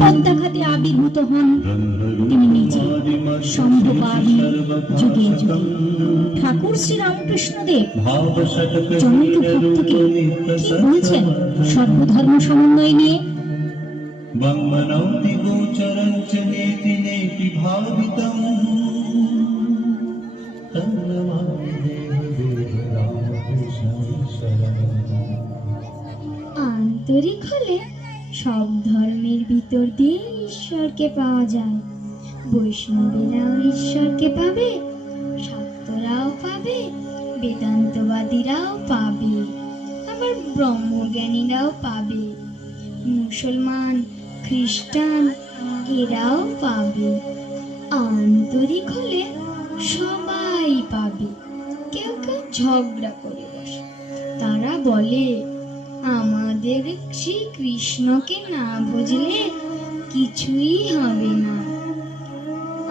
পদ্মাঘাতে আবির্ভূত হন তিনি নিজে সম্ভবাদী যুগে যুগে। ঠাকুর শ্রী রামকৃষ্ণদেব জনৈক ভক্তকে কি বলছেন সর্বধর্ম সমন্বয় নিয়ে? আন্তরিক হলে সব ধর্মের ভিতর দিয়ে ঈশ্বরকে পাওয়া যায়। বৈষ্ণবেরাও ঈশ্বরকে পাবে, শাক্তরাও পাবে, বেদান্তবাদীরাও পাবে, আবার ব্রহ্মজ্ঞানীরাও পাবে। মুসলমান, খ্রিস্টান এরাও পাবে। আন্তরিক হলে সবাই পাবে। কেউ কেউ ঝগড়া করে বসে। তারা বলে, আমাদের শ্রী কৃষ্ণকে না বুঝলে কিছুই হবে না,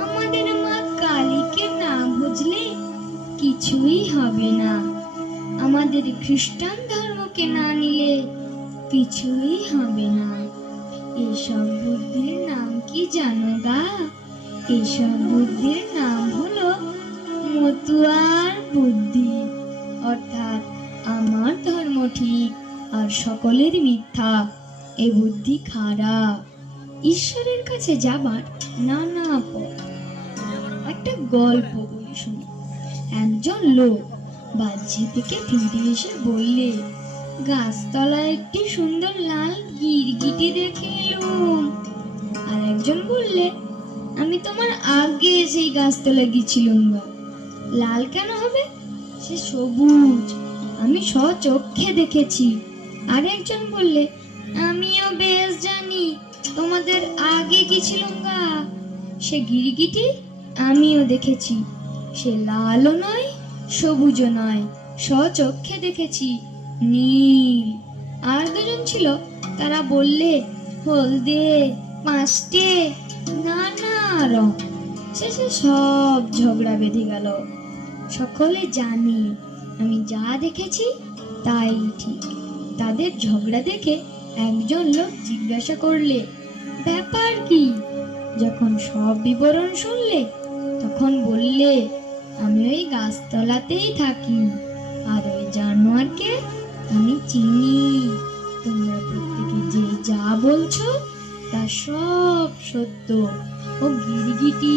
আমাদের মা কালীকে না বুঝলে কিছুই হবে না, আমাদের খ্রিস্টান ধর্মকে না নিলে কিছুই হবে না। এসব বুদ্ধির নাম কি জানো গা? এসব বুদ্ধির নাম হলো মতুয়ার বুদ্ধি, অর্থাৎ আমার ধর্ম ঠিক আর সকলের মিথ্যা, এ বুদ্ধি খারাপ। ঈশ্বরের কাছে যাবার নানা পথ। একটা গল্প বলি শুনি। একজন লোক বাহ্যি থেকে ফিরে এসে বললে, গাছতলায় একটি সুন্দর লাল গিরগিটি দেখে এলুম। আর একজন বললে, আমি তোমার আগে সেই গাছতলায় গিয়েছিলুম গা। লাল কেন হবে? সে সবুজ, আমি স্বচক্ষে দেখেছি। আর একজন বললে, আমিও বেশ জানি, তোমাদের আগে গেছিলুম গা। সে গিরগিটি আমিও দেখেছি, সে লালও নয় সবুজও নয়, স্বচক্ষে দেখেছি, নীল। আর দুজন ছিল, তারা বললে, হলদে, পাঁচটে, নানা রং। শেষে সব ঝগড়া বেঁধে গেল। সকলে জানে আমি যা দেখেছি তাই ঠিক। তাদের ঝগড়া দেখে একজন লোক জিজ্ঞাসা করলে, ব্যাপার কি? যখন সব বিবরণ শুনলে তখন বললে, আমি ওই গাছতলাতেই থাকি, আর ওই জানোয়ারকে আমি চিনি। তোমরা প্রত্যেকে যে যা বলছো তা সব সত্য। ও গিরগিটি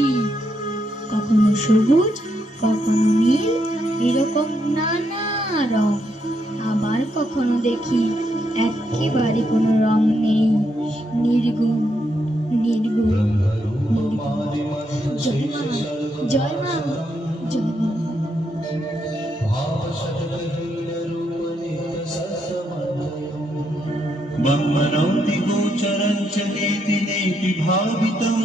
কখনো সবুজ, কখনো নীল, এরকম নানা রং। আবার কখনো দেখি একেবারে কোনো রং নেই, নির্গুণ, নির্গুণ, নির্গুণ। জয় মা, জয় মা, জয় মা। ব্রহ্মণৌতি গোচরং চ নেতি নেতি ভাবিতং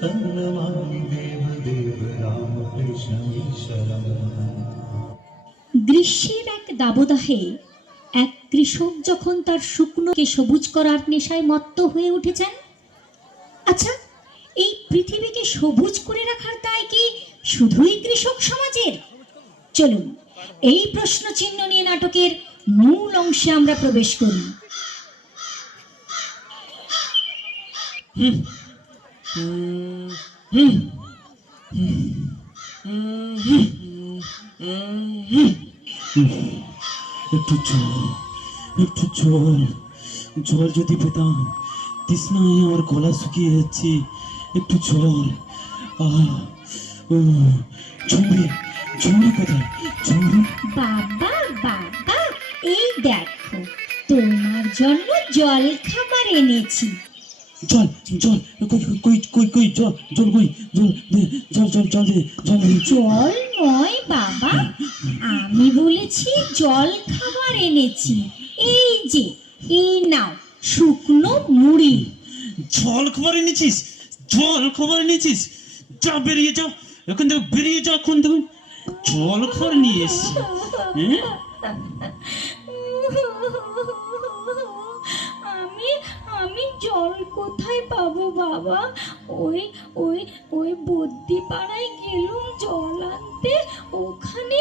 তন্নমামি দেবদেব রামকৃষ্ণ ঈশ্বরং। গ্রীষ্মের এক দাবদাহে এক কৃষক যখন তার শুকনোকে সবুজ করার নেশায় মত্ত হয়ে উঠেছেন। আচ্ছা, এই পৃথিবীকে সবুজ করে রাখার দায় কি শুধুই কৃষক সমাজের? চলুন এই প্রশ্ন চিহ্ন নিয়ে নাটকের মূল অংশে আমরা প্রবেশ করি। একটু জল, একটু জল, জল যদি পেতাম। তৃষ্ণায় আমার গলা শুকিয়ে যাচ্ছে, একটু জল। জল, জল কোথায়? জল। বাবা বাবা, এই দেখো তোমার জন্য জল খাবার এনেছি। জল, জল, কই কই কই কই জল, জল কই? জল দে, জল জল জল দে, জল দে। জল নয় বাবা, আমি বলেছি জল খাবার এনেছি। এই যে, এই নাও শুকনো মুড়ি। জল খাবার এনেছিস? জল খাবার এনেছিস? যা বেরিয়ে যা এখন থেকে, বেরিয়ে যা এখন থেকে। জল খাবার নিয়ে এসছি। আমি আমি জল কোথায় পাবো বাবা? ওই ওই ওই বদ্যি পাড়ায় গেলুম জল আনতে, ওখানে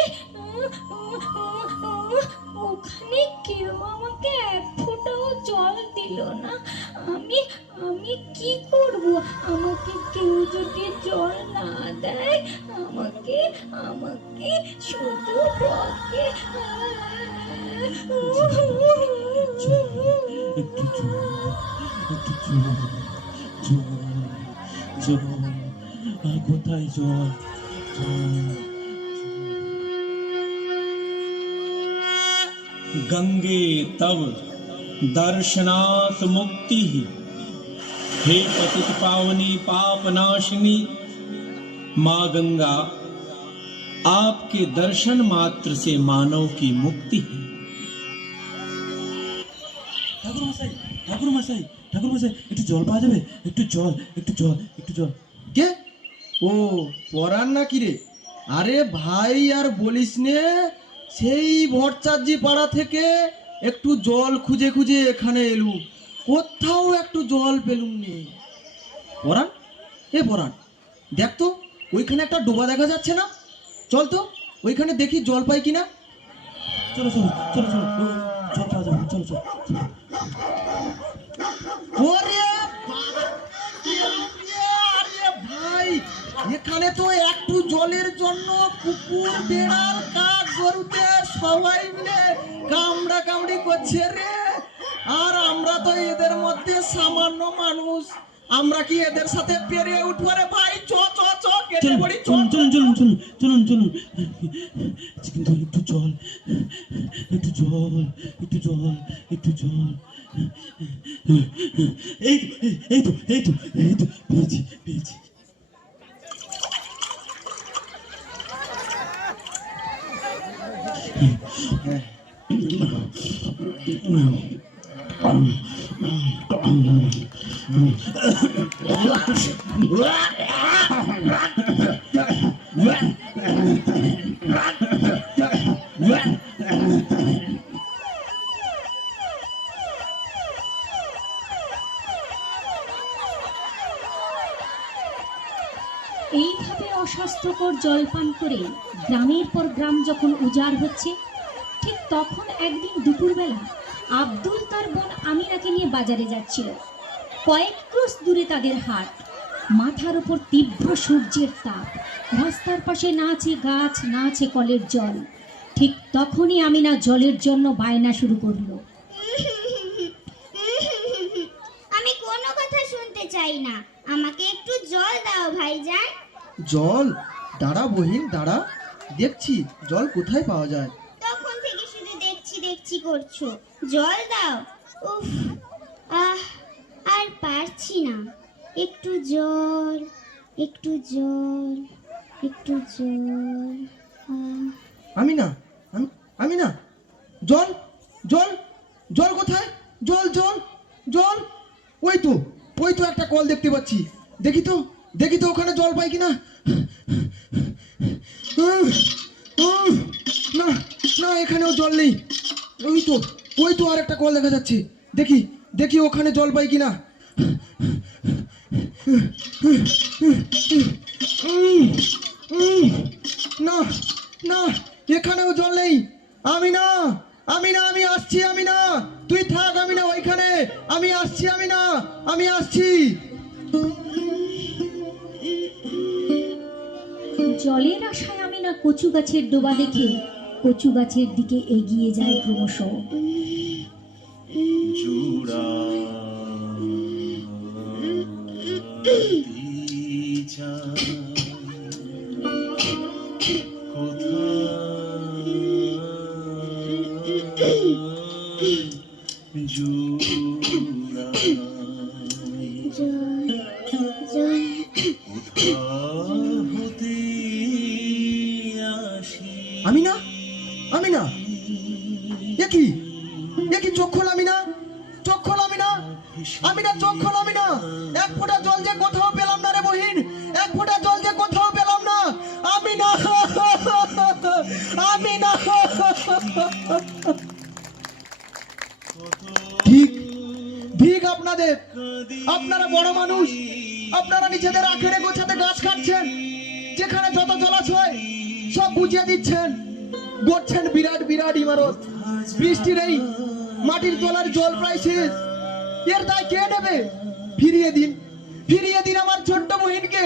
ওখানে কেউ আমাকে এক ফোঁটাও জল জল দিল না। আমি আমি কি করব? আমাকে কেউ যদি জল না দেয়, আমাকে আমাকে শুধু বকে। একটু জল, একটু জল, জল, জল, আর কোথায় জল, জল। गंगे तव दर्शनात् मुक्ति, हे पतित पावनी पाप नाशिनी माँ गंगा, आपके दर्शन मात्र से मानव की मुक्ति है। ঠাকুর মশাই, ঠাকুর মশাই, ঠাকুর মশাই, একটু জল পাওয়া যাবে? একটু জল, একটু জল, একটু জল। কে? ও পরান নাকি রে? আরে ভাই আর বলিস নে, সেই ভট্টাচার্য পাড়া থেকে একটু জল খুঁজে খুঁজে এখানে এলুম, কোথাও একটু জল পেলুম নে। পরান, এ পরান, দেখ তো ওইখানে একটা ডোবা দেখা যাচ্ছে না? চল তো ওইখানে দেখি জল পাই কিনা। চলো চলো চলো চলো, জল পাওয়া যাবে, চলো চলো। ওরে বাবা, আরে ভাই, এখানে তো একটু জলের জন্য কুকুর, বেড়াল, কাক, গরুতে সবাই মিলে কামড়া কামড়ি করছে রে। আর আমরা তো এদের মধ্যে সামান্য মানুষ, আমরা কি এদের সাথে পেরিয়ে উঠবো রে ভাই? চ চ চ কেটে পড়ি, চ। চলুন চলুন চলুন চলুন চলুন চলুন, কিন্তু একটু জল, একটু জল, একটু জল, একটু জল। এই তো এই তো এই তো এই তো, পেয়েছি পেয়েছি। এইভাবে অস্বাস্থ্যকর জল পান করে গ্রামের পর গ্রাম যখন উজাড় হচ্ছে, ঠিক তখন একদিন দুপুরবেলা আব্দুল তার বোন আমিনাকে নিয়ে বাজারে যাচ্ছিল। কয়েক ক্রোশ দূরে তাদের হাট, মাথার উপর তীব্র সূর্যের তাপ, রাস্তার পাশে না আছে গাছ, না আছে কলের জল। ঠিক তখনই আমিনা জলের জন্য বায়না শুরু করলো। আমি কোনো কথা শুনতে চাই না, আমাকে একটু জল দাও ভাইজান। জল? দাঁড়া বহিন দাঁড়া, দেখছি জল কোথায় পাওয়া যায়। তখন থেকে শুধু দেখছি দেখছি করছো, জল দাও। উফ, আহ, আর পারছি না। একটু জল, একটু জল, একটু জল। আমিনা, আমিনা, জল জল জল কোথায়? জল জল জল, ওই তো একটা কল দেখতে পাচ্ছি, দেখি তো দেখি তো ওখানে জল পাই কিনা। না না, এখানেও জল নেই। ওই তো আর একটা কল দেখা যাচ্ছে, দেখি দেখি ওখানে জল পাই কিনা। না না, এখানেও জল নেই। আমিনা, আমিনা, আমি আসছি। আমিনা, তুই থাক। আমিনা ওইখানে, আমি আসছি। আমিনা, আমি আসছি। জলের আশায় আমিনা কচু গাছের ডোবা দেখে কচু গাছের দিকে এগিয়ে যায় ক্রমশ। জুড়া আমিনা, আমিনা, একই একই, চোখ খোল আমিনা, চোখ খোল আমিনা, আমিনা চোখ খোল আমিনা। এক ফোঁটা জল যে কোথাও পেলাম না রে বহিন, এক ফোঁটা জল যে কোথাও পেলাম না। আমিনা, আমিনা। ঠিক ঠিক, আপনাদের, আপনারা বড় মানুষ, আপনারা নিজেদের আখেরে গোছাতে গাছ কাটছেন, যেখানে যত জলাশয় সব বুঝিয়ে দিচ্ছেন, গড়ছেন বিরাট বিরাট ইমারত। বৃষ্টি নেই, মাটির তলার জল প্রায় শেষ, এর দায় কে নেবে? ফিরিয়ে দিন, ফিরিয়ে দিন আমার ছোট্ট বহিনকে।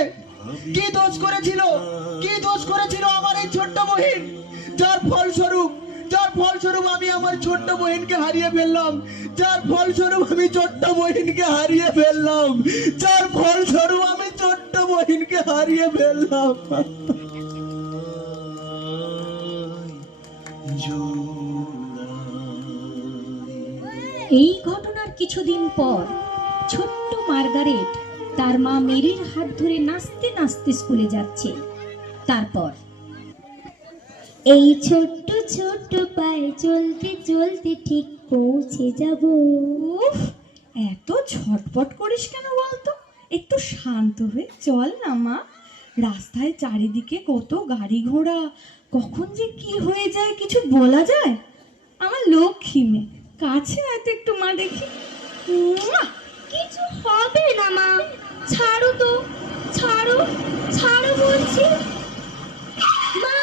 কি দোষ করেছিল, কি দোষ করেছিল আমার এই ছোট্ট বহিন, যার ফলস্বরূপ আমি আমার ছোট্ট বহিনকে হারিয়ে ফেললাম, যার ফলস্বরূপ আমি ছোট্ট বহিনকে হারিয়ে ফেললাম, যার ফলস্বরূপ আমি ছোট্ট বহিনকে হারিয়ে ফেললাম। এই ঘটনার কিছুদিন পর ছোট্ট মার্গারেট তার মা মেরির হাত ধরে নাচতে নাচতে স্কুলে যাচ্ছে। তারপর এই ছোট্ট ছোট্ট পায়ে চলতে চলতে ঠিক পৌঁছে যাব। উফ, এত ছটপট করিস কেন বলতো? একটু শান্ত হয়ে চল না মা। রাস্তায় চারিদিকে কত গাড়ি ঘোড়া, কখন যে কি হয়ে যায় কিছু বলা যায়? আমার লক্ষ্মী মেয়ে, কাছে হয়তো একটু মা দেখি। উম্মা! কিছু হবে না মা, ছাড়ো তো, ছাড়ো, ছাড়ো বলছি। মা!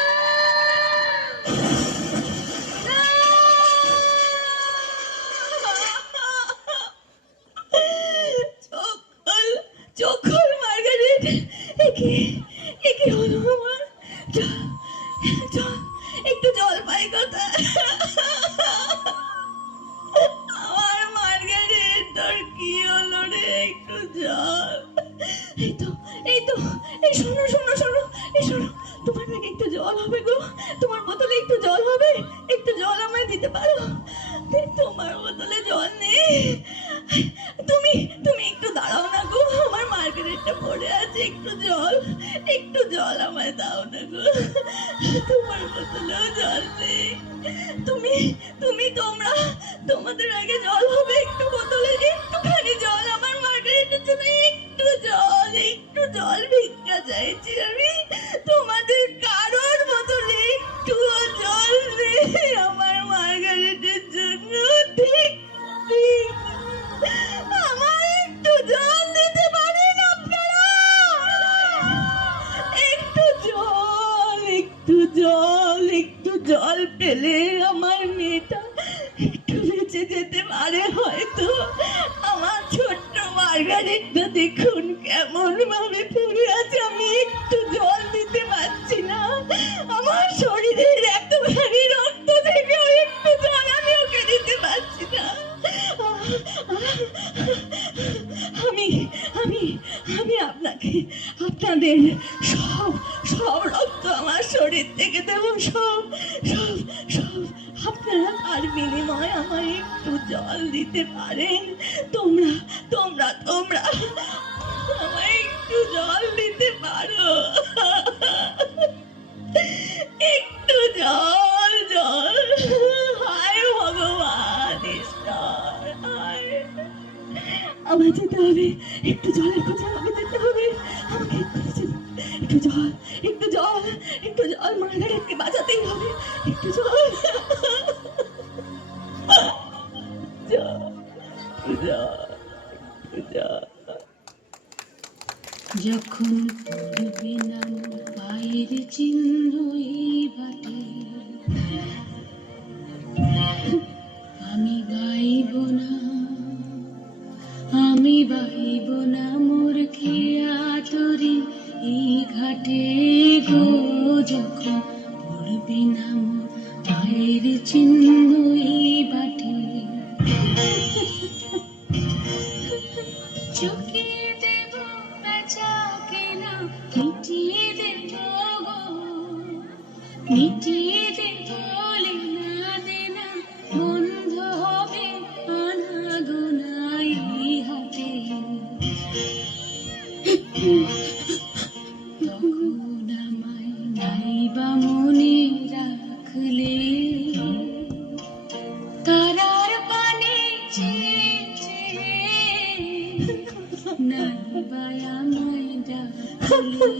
চোখ খোল মার্গারেট, একে একে হলো আমার। একটু জল পাই কথা। আমার মার্গারেট, তোর কি হলো রে? একটু জল। এই তো, এই তো, এই শোনো শোনো শোনো, এই শোনো, তোমার ব্যাগে একটু জল হবে গো? তোমার বোতলে একটু জল হবে? একটু জল আমায় দিতে পারো? তোমার বোতলে জল নেই? তুমি তুমি একটু দাঁড়াও না গো, আমার মার্গারেটটা পড়ে আছে, একটু জল আমায় দাও না গো। তোমার বোতলেও জল নেই। তুমি তুমি তোমরা তোমাদের আগে জল হবে, একটু বোতলে একটুখানি জল আমার মার্গারেটের জন্য, একটু জল ভিক্ষা চাইছি আমি। তোমাদের কারোর বোতলে একটুও জল নেই আমার মার্গারেটের জন্য? ঠিক ঠিক, আমার একটু জল দিতে পারেন আপনারা? একটু জল পেলে আমার মেয়েটা একটু বেঁচে যেতে পারে হয়তো। আমার ছোট্ট মার্গারেটটা দেখুন কেমন ভাবে পড়ে আছে, আমি একটু জল দিতে পারছি না। আমার শরীরের এতখানি রক্ত থেকেও একটু জল আমি ওকে দিতে পারছি না। আমি আমি আমি আপনাকে, আপনাদের সব সব রক্ত আমার শরীর থেকে দেব, সব সব সব। আপনারা তার বিনিময়ে আমায় একটু জল দিতে পারেন? তোমরা তোমরা তোমরা আমায় একটু জল দিতে পারো? একটু জল, জল। হায় ভগবান, ঈশ্বর, হায়। আমায় যেতে হবে, একটু জলের খোঁজে আমাকে যেতে হবে। আমাকে একটু জল, একটু জল, একটু জল, মার্গারেটকে বাঁচাতেই হবে। একটু জল, যখন পড়বে না পায়ের চিহ্ন এই বাটে, আমি বাইব না, আমি বাইব না মোর খেয়া তরি এই ঘাটে গো। যখন পড়বে না মোর পায়ের চিহ্ন এই বাটে, চোখে দেব বেচা কেনা, মিটিয়ে দেব গো, মিটিয়ে দেব লেনা দেনা, বন্ধ হবে আনা গোনা এই হাতে। তখন আমায় নাইবা মনে রাখলে, তারার পানে নাইবা আমায় ডাকলে,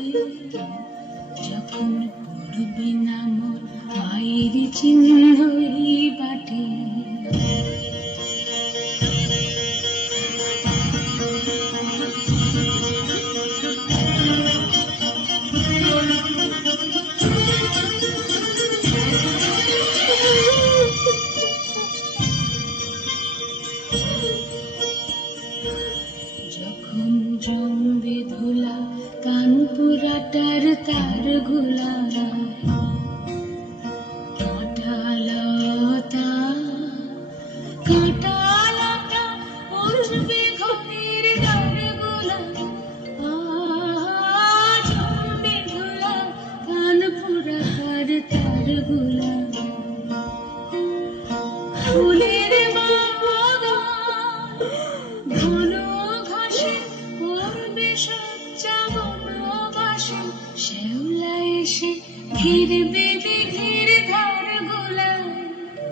যখন পড়বে না মোর পায়ের চিহ্ন এই বাটে। গোলা কাঁটালতা কাঁটালতা উঠবে ঘরের দ্বার গোলা জমবে গোলা কান পুরা কার তার গোলা ফুলের বাগান ঘন ঘাসে পড়বে সজ্জা বনবাসে শ্যাওলা এসে ঘিরবে দিঘির ধার গোলা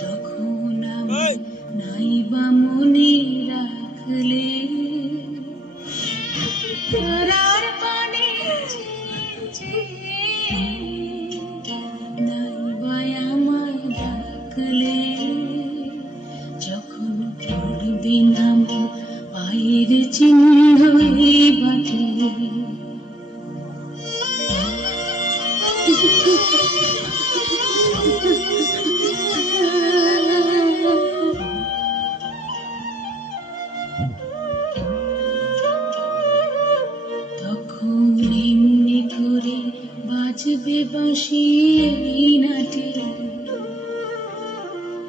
তখন আমার নাইবা মনে রাখলে তারার পানে নাইবা আমার ডাকলে যখন পড়বে নাম পায়ের চিহ্ন এই বাটে তখন এমনি করে বাজবে বাঁশি এই নাটে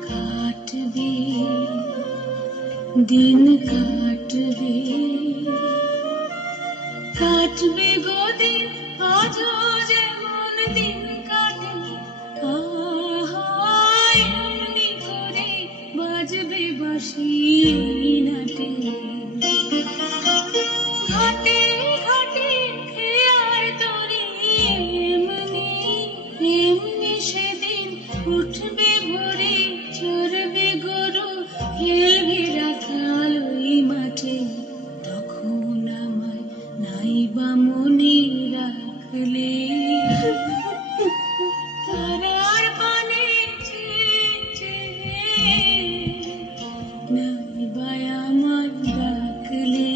কাটবে দিন কাটবে কাটবে গো দিন আজও যেমন দিন কাটে এমনি করে বাজবে বাঁশি নাটে ঘাটে ঘাটে খেয়ার তরি এমনি এমনি সেদিন উঠবে ভোরে চড়বে গরু খেলবে রাখাল ওই মাঠে তখন আমায় নাইবা মনে রাখলে তারার পানে নাইবা আমার ডাকলে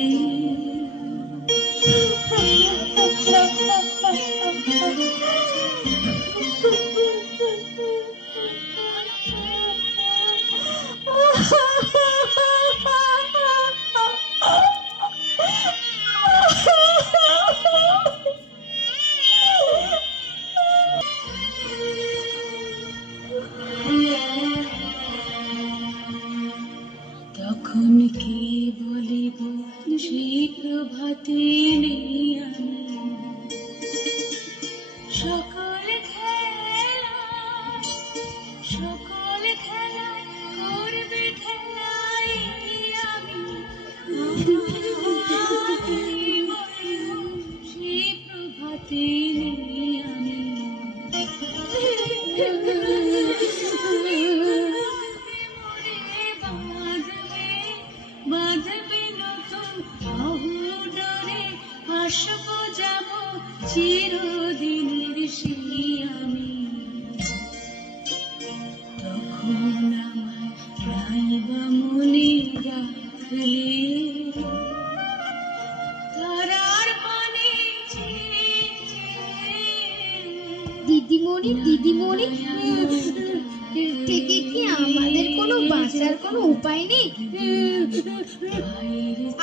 তখন কে বলিব সেই প্রভাতে নেই আমি সকল খেলায় করবে খেলাই আমি সেই প্রভাতে নেই আমি বাঁধবে নতুন বহুডরে আসব যাব চিরদিনের সেই আমি তখন আমায় নাইবা মনে রাখলে তারার পানে দিদিমণি দিদিমণি থেকে কি আমাদের কোনো বাঁচার কোনো উপায় নেই?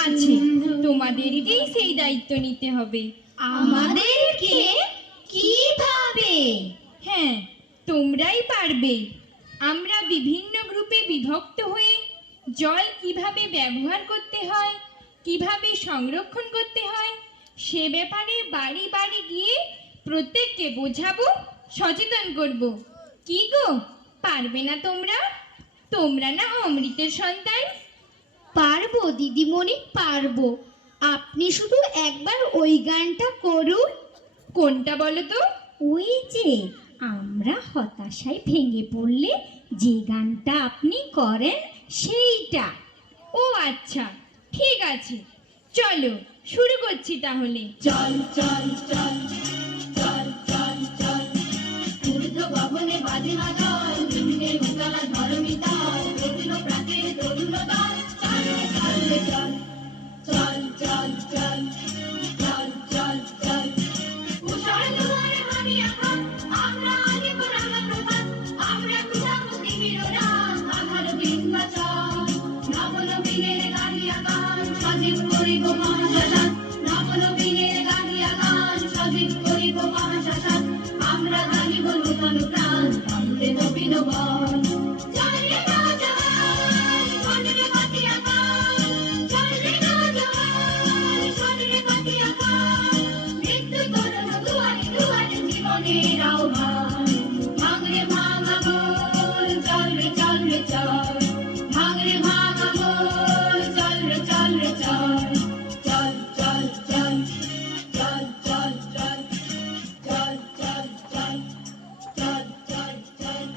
আছে, তোমাদেরকেই সেই দায়িত্ব নিতে হবে। আমাদেরকে কিভাবে? হ্যাঁ, তোমরাই পারবে। আমরা বিভিন্ন গ্রুপে বিভক্ত হয়ে জল কিভাবে ব্যবহার করতে হয়, কিভাবে সংরক্ষণ করতে হয়, সে ব্যাপারে বাড়ি বাড়ি গিয়ে প্রত্যেককে বোঝাবো, সচেতন করব। কি গো, পারবে না তোমরা? তোমরা না অমৃতের সন্তান। পারবো দিদিমণি, পারবো। আপনি শুধু একবার ওই গানটা করুন। কোনটা বলো তো? ওই যে আমরা হতাশায় ভেঙে পড়লে যে গানটা আপনি করেন সেইটা। ও আচ্ছা, ঠিক আছে, চলো শুরু করছি তাহলে। চল চল চল চল চল চল ঊর্ধ্ব গগনে বাজে মাদল, নিম্নে উতলা ধরণী তল, তরুণ প্রাতে তরুণ দল। চল চল চল চল চল চল চল চল চল উষার দুয়ারে হানি এখন আমরা আগে রাঙা প্রভাত, আমরা গুছাবো দিবির রাত, আধার বিন্ধ্যাচল। নবনবীনের গাহিয়া গান সজীব করিব মহাশ্মশান, নবনবীনের গাহিয়া গান সজীব করিব মহাশ্মশান। চল চল চল চল চল চল চল চল চল চল চল চল চল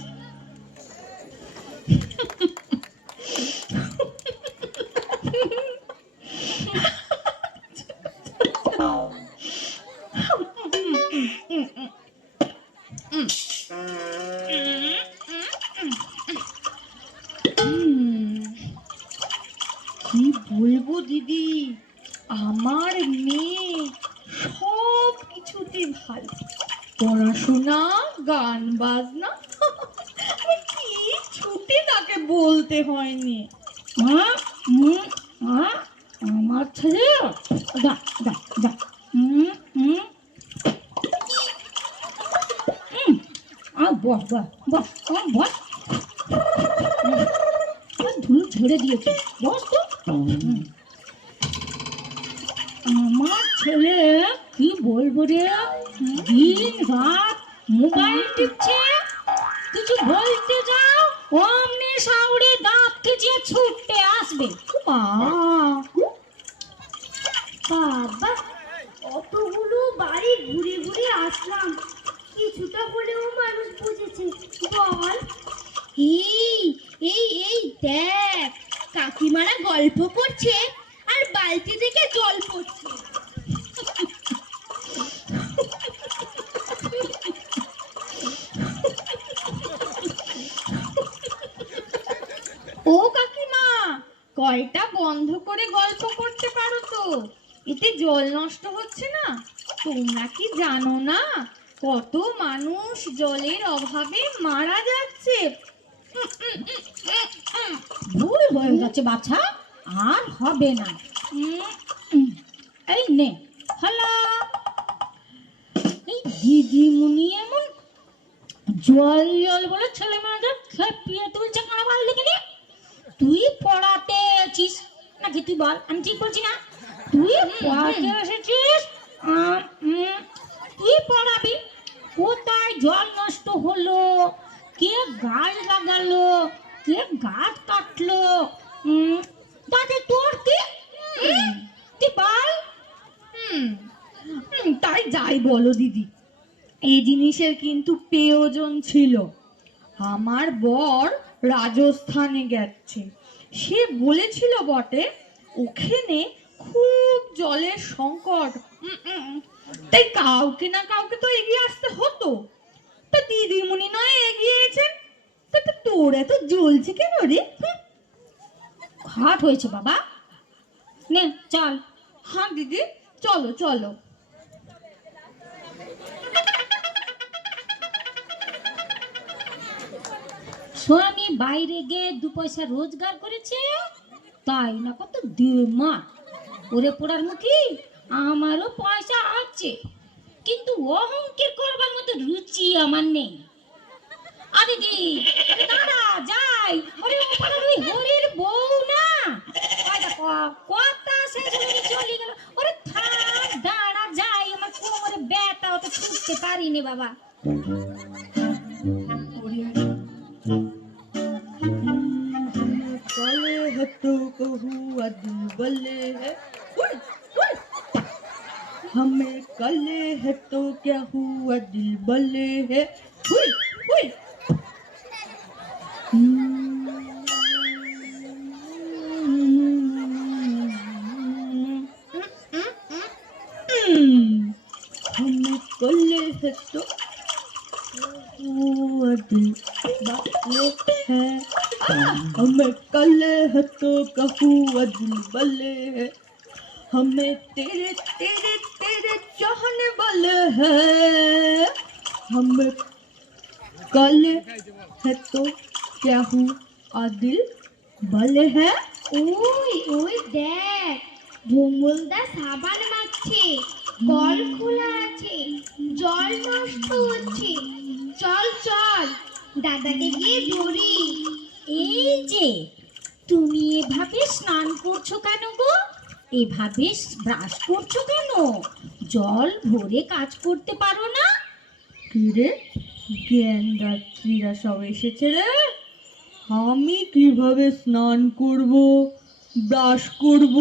কি বলবো দিদি, আমার মেয়ে সব কিছুতে ভালো, পড়াশোনা, গান বাজনা, আমি কিছুতে তাকে বলতে হয়নি। আমার ছেলে যা যা যা বস বস বস বস ধুলো ঝেড়ে দিয়েছে, বস তো। আমার ছেলে কি বলবো রে, দিন রাত মোবাইল টিপছে, কিছু বলতে যাও অমনি সাউরে দাঁত খিচিয়ে ছুটতে আসবে। বাবা, অতগুলো বাড়ি ঘুরে ঘুরে আসলাম, কিছুটা হলেও মানুষ বুঝেছে বল। এই এই এই দেখ, কাকিমারা গল্প করছে আর বালতি থেকে জল পড়ছে। ও কাকিমা, কলটা বন্ধ করে গল্প করতে পারো তো, এতে জল নষ্ট হচ্ছে না। তোমরা কি জানো না কত মানুষ জলের অভাবে মারা যাচ্ছে? ভুল হয়ে গেছে বাছা, আর হবে না। এই নে হ্যালো, এই দিদিমণি এমন জল জল বলে ছেলে মেয়েদের খেপিয়ে তুলছে কেন বল দেখিনি? তুই পড়াতে আছিস নাকি তুই বল, আমি ঠিক বলছি না? তুই পড়াতে এসেছিস, তুই পড়াবি, কোথায় জল নষ্ট হলো, কে গাছ লাগালো, কে গাছ কাটলো, তাতে তোর কি? তুই বল। তাই যাই বলো দিদি, এই জিনিসের কিন্তু প্রয়োজন ছিল। আমার বর রাজস্থানে গেছে, সে বলেছিল বটে ওখানে খুব জলের সংকট, তাই কাউকে না কাউকে তো এগিয়ে আসতে হতো। তা দিদিমণি নয় এগিয়েছেন, তা তোর এত জ্বলছে কেন রে? ঘাট হয়েছে বাবা, নে চল। হ্যাঁ দিদি, চলো চলো। স্বামী বাইরে গিয়ে 2 পয়সা রোজগার করেছে, তাই না কত দেমা ওরে পড়ার মুখী। আমারও পয়সা আছে, কিন্তু অহংকার করবার মতো রুচি আমার নেই। আরে দিদি, আরে দাঁড়া যাই, ওরে ওপারের ওই হরির বউ না, ওই দেখো কথা শেষ হয়ে চলে গেল। ওরে থাম, দাঁড়া যাই, আমার কোমরে ব্যথা, অত ছুটতে পারিনি বাবা। काले हाथों को हुआ दिल बले है, हमें काले हाथों क्या हुआ दिल बले है। हमें काले हाथों हुआ दिल बले है, हमें काले हाथों का हुआ दिल बले है, हमें तेरे तेरे तेरे चाहने वाले हैं, हमें काले हाथों क्या हुआ दिल बले है। ওই ওই দেখ, ভোমলদা সাবান মাখছে, কল খোলা আছে, জল নষ্ট হচ্ছে। চল চল, দাদাকে গিয়ে ধরি। এই যে তুমি এভাবে স্নান করছো কেন গো? এভাবে ব্রাশ করছো কেন? জল ভরে কাজ করতে পারো না? কিরে, জ্ঞানদাত্রীরা সব এসেছে রে, আমি কিভাবে স্নান করব ব্রাশ করব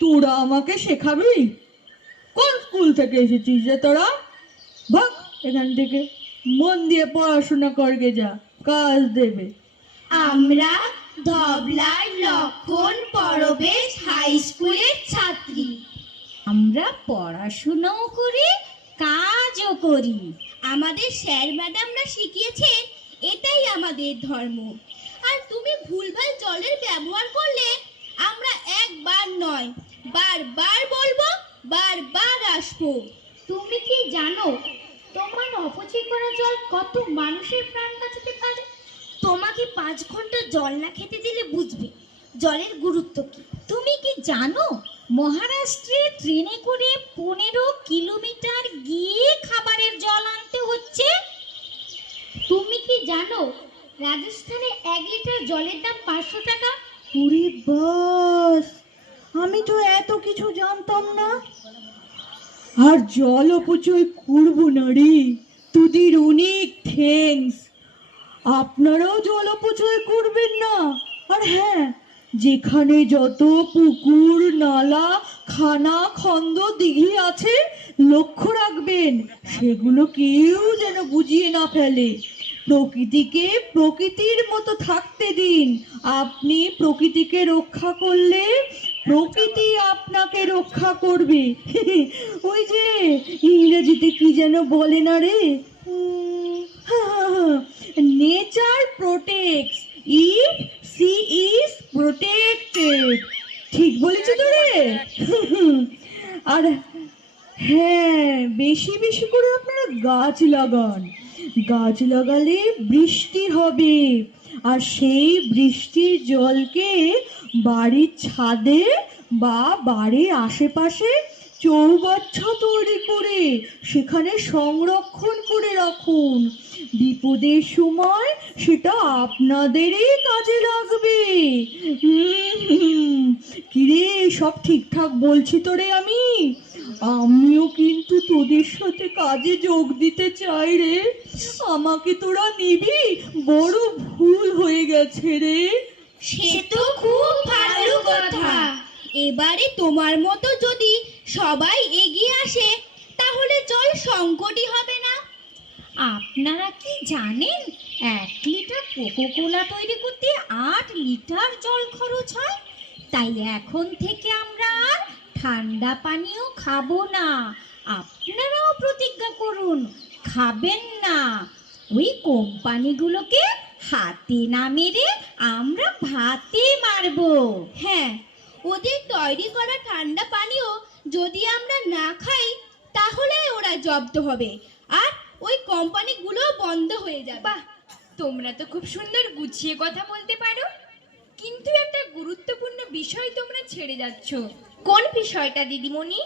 তোরা আমাকে শেখাবি? কোন স্কুল থেকে এসেছিস যে তোরা? ভাগ এখান থেকে, মন দিয়ে পড়াশোনা করগে, যা কাজ দেবে। আমরা ধবলার লক্ষণ পরবেশ হাই স্কুলের ছাত্রী। আমরা পড়াশুনোও করি, কাজও করি। আমাদের স্যার ম্যাডামরা শিখিয়েছেন এটাই আমাদের ধর্ম। আর তুমি ভুলভাল জলের ব্যবহার করলে আমরা একবার নয় বারবার বলবো, বারবার আসবো। তুমি কি জানো তোমার অপচয় করা জল কত মানুষের প্রাণ বাঁচাতে পারে? তোমাকে 5 ঘন্টা জল না খেতে দিলে বুঝবে জলের গুরুত্ব কি। তুমি কি জানো মহারাষ্ট্রে ট্রেনে করে 15 কিলোমিটার গিয়ে খাবারের জল আনতে হচ্ছে? তুমি কি জানো রাজস্থানে 1 লিটার জলের দাম 500 টাকা? ওরে বাস, আমি তো এত কিছু জানতাম না। আর জল অপচয় করবো না রে, তোদের অনেক থ্যাঙ্কস। আপনারাও জল অপচয় করবেন না। আর হ্যাঁ, যেখানে যত পুকুর, নালা, খানা, খন্দ, দিঘি আছে লক্ষ্য রাখবেন সেগুলো কেউ যেন বুঝিয়ে না ফেলে। প্রকৃতিকে প্রকৃতির মতো থাকতে দিন। আপনি প্রকৃতিকে রক্ষা করলে প্রকৃতি আপনাকে রক্ষা করবে। ওই যে ইংরেজিতে কি যেন বলে না রে, nature protects if she is protected. ঠিক বলেছি তো রে? আর হ্যাঁ, বেশি বেশি করে আপনারা গাছ লাগান। গাছ লাগালে বৃষ্টি হবে, আর সেই বৃষ্টির জলকে বাড়ির ছাদে বা বাড়ির আশেপাশে চৌবাচ্চা তৈরি করে সেখানে সংরক্ষণ করে রাখুন। বিপদের সময় সেটা আপনাদেরই কাজে লাগবে। কিরে, সব ঠিকঠাক বলছি তো রে? আমিও কিন্তু তোদের সাথে কাজে যোগ দিতে চাই রে। আমাকে তোরা নিবি? বড় ভুল হয়ে গেছে রে। সে তো খুব ভালো কথা। এবারে তোমার মতো যদি সবাই এগিয়ে আসে তাহলে জল সংকটই হবে না। আপনারা কি জানেন 1 লিটার কোকোকোলা তৈরি করতে 8 লিটার জল খরচ হয়? তাই এখন থেকে আমরা আর ঠান্ডা পানীয় খাবো না। আপনারাও প্রতিজ্ঞা করুন খাবেন না। ওই কোম্পানিগুলোকে হাতে না মেরে আমরা ভাতে মারবো। হ্যাঁ, ওদের তৈরি করা ঠান্ডা পানীয় যদি আমরা না খাই তাহলে ওরা জব্দ হবে আর ওই কোম্পানিগুলো বন্ধ হয়ে যাবে। বাহ, তোমরা তো খুব সুন্দর গুছিয়ে কথা বলতে পারো, কিন্তু একটা গুরুত্বপূর্ণ বিষয় তোমরা ছেড়ে যাচ্ছ। কোন বিষয়টা দিদিমণি?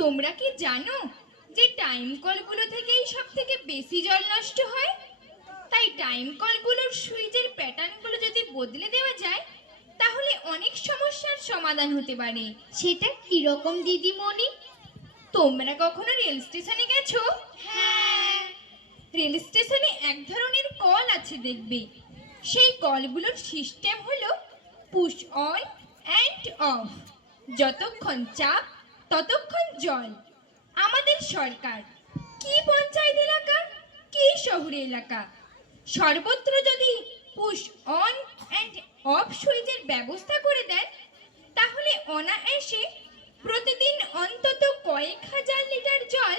তোমরা কি জানো যে টাইম কলগুলো থেকেই সব থেকে বেশি জল নষ্ট হয়? তাই টাইম কলগুলোর সুইচের প্যাটার্নগুলো যদি বদলে দেওয়া যায় তাহলে অনেক সমস্যার সমাধান হতে পারে। সেটা কিরকম দিদিমণি? তোমরা কখনো রেল স্টেশনে গেছো? হ্যাঁ। রেল স্টেশনে এক ধরনের কল আছে দেখবে। সেই কলগুলোর সিস্টেম হলো পুশ অন অ্যান্ড অফ। যতক্ষণ চাপ ততক্ষণ জল। আমাদের সরকার, কি পঞ্চায়েত এলাকা কি শহর এলাকা, সর্বত্র যদি পুশ অন অ্যান্ড অফ সুইচের ব্যবস্থা করে দেন তাহলে অনায়াসে প্রতিদিন অন্তত কয়েক হাজার লিটার জল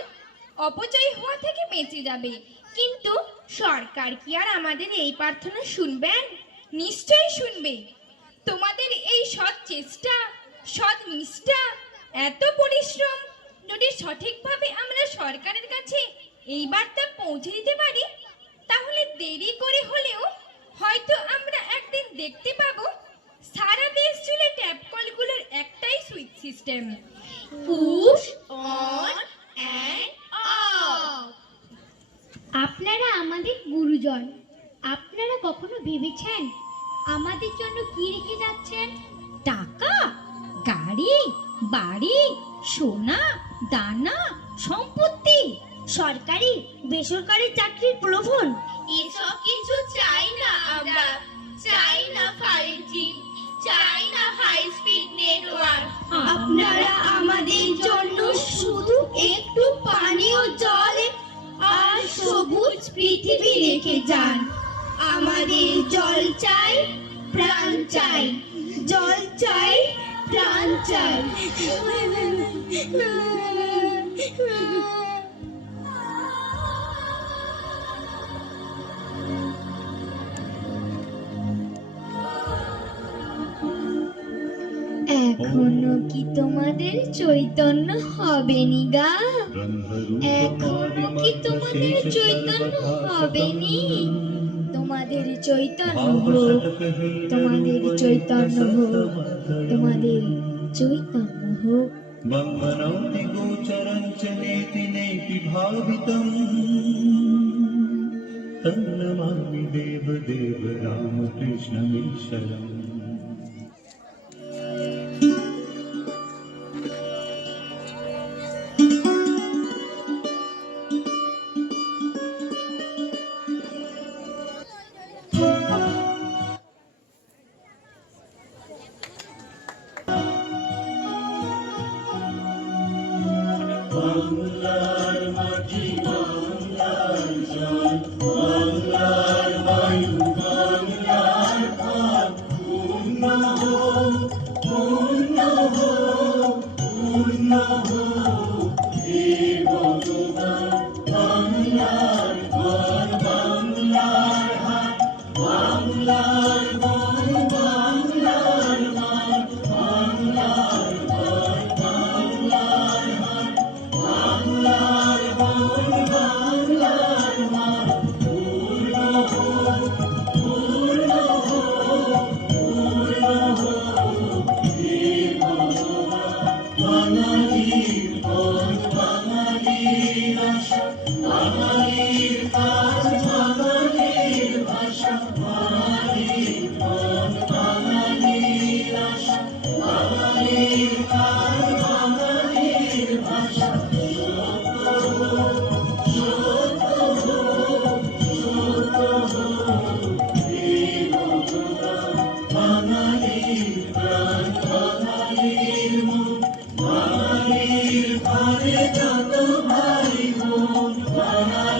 অপচয় হওয়া থেকে বেঁচে যাবে। কিন্তু সরকার কি আর আমাদের এই প্রার্থনা শুনবেন? নিশ্চয়ই শুনবে। তোমাদের এই সৎ চেষ্টা, সৎ নিষ্ঠা, এত পরিশ্রম যদি সঠিকভাবে আমরা সরকারের কাছে এই বার্তা পৌঁছে দিতে পারি তাহলে দেরি করে হলেও হয়তো আমরা একদিন দেখতে পাবো সারা দেশ জুড়ে ট্যাপ কলগুলোর একটাই switch system, push on and of. আপনারা আমাদের গুরুজন। আপনারা কখনো ভেবেছেন আমাদের জন্য কি রেখে যাচ্ছেন? টাকা, গাড়ি, বাড়ি, সোনা, দানা, সম্পত্তি, সরকারি বেসরকারি চাকরির প্রলোভন? এসব কিছু চাই না আমরা। চাই না 5G, চাই না হাই স্পিড নেটওয়ার্ক। আপনারা আমাদের জন্য শুধু একটু পানীয় জল আর সবুজ পৃথিবী রেখে যান। আমাদের জল চাই, প্রাণ চাই, জল চাই, প্রাণ চাই। এখনো কি তোমাদের চৈতন্য হবেনি গা? এখনো কি তোমাদের চৈতন্য হবেনি? তোমাদের চৈতন্য হোক, তোমাদের চৈতন্য হোক, তোমাদের চৈতন্য হোক। बम्बनौति गोचरं च नेति नेति भावितम् तन्नमामि देवदेव रामकृष्णमीश्वरम्। বাঙালির ঘরে যত ভাই বোন, বাঙালি